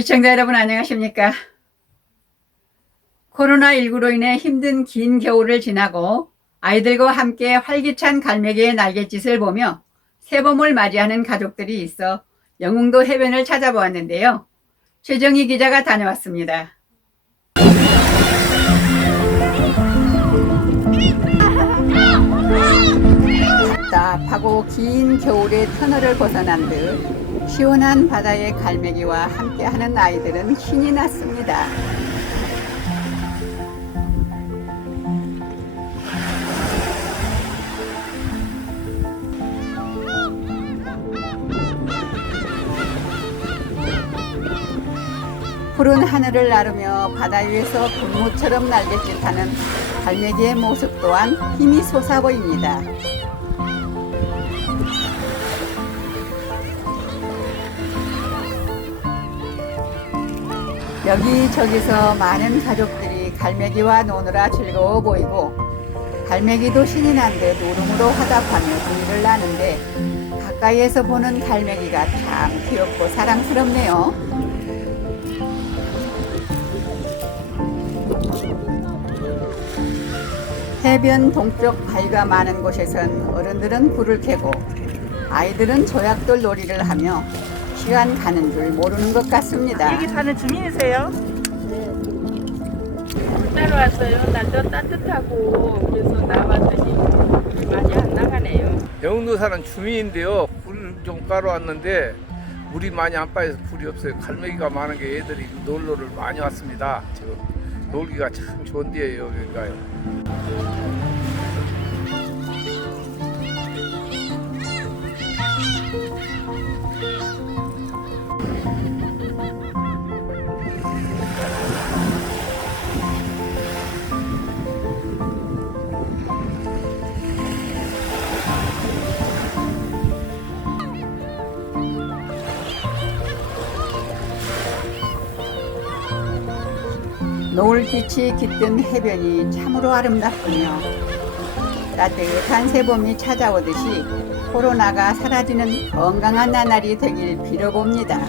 시청자 여러분 안녕하십니까? 코로나19로 인해 힘든 긴 겨울을 지나고 아이들과 함께 활기찬 갈매기의 날갯짓을 보며 새봄을 맞이하는 가족들이 있어 영흥도 해변을 찾아보았는데요. 최정희 기자가 다녀왔습니다. 답답하고 긴 겨울의 터널을 벗어난 듯 시원한 바다의 갈매기와 함께하는 아이들은 신이 났습니다. 푸른 하늘을 나르며 바다 위에서 분무처럼 날갯짓하는 갈매기의 모습 또한 힘이 솟아 보입니다. 여기저기서 많은 가족들이 갈매기와 노느라 즐거워 보이고 갈매기도 신이 난듯 울음으로 화답하며 분위를 나는데 가까이에서 보는 갈매기가 참 귀엽고 사랑스럽네요. 해변 동쪽 바위가 많은 곳에선 어른들은 불을 켜고 아이들은 조약돌 놀이를 하며 시간 가는 줄 모르는 것 같습니다. 여기 사는 주민이세요? 따로 왔어요. 날도 따뜻하고 그래서 나왔더니 물이 많이 안 나가네요. 영도 사는 주민인데요. 불좀 까러 왔는데 물이 많이 안 빠져서 불이 없어요. 갈매기가 많은 게 애들이 놀러를 많이 왔습니다. 지금 놀기가 참 좋은데요 여기가요. 노을빛이 깃든 해변이 참으로 아름답군요. 따뜻한 새봄이 찾아오듯이 코로나가 사라지는 건강한 나날이 되길 빌어봅니다.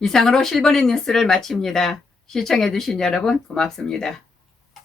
이상으로 실버린 뉴스를 마칩니다. 시청해주신 여러분 고맙습니다.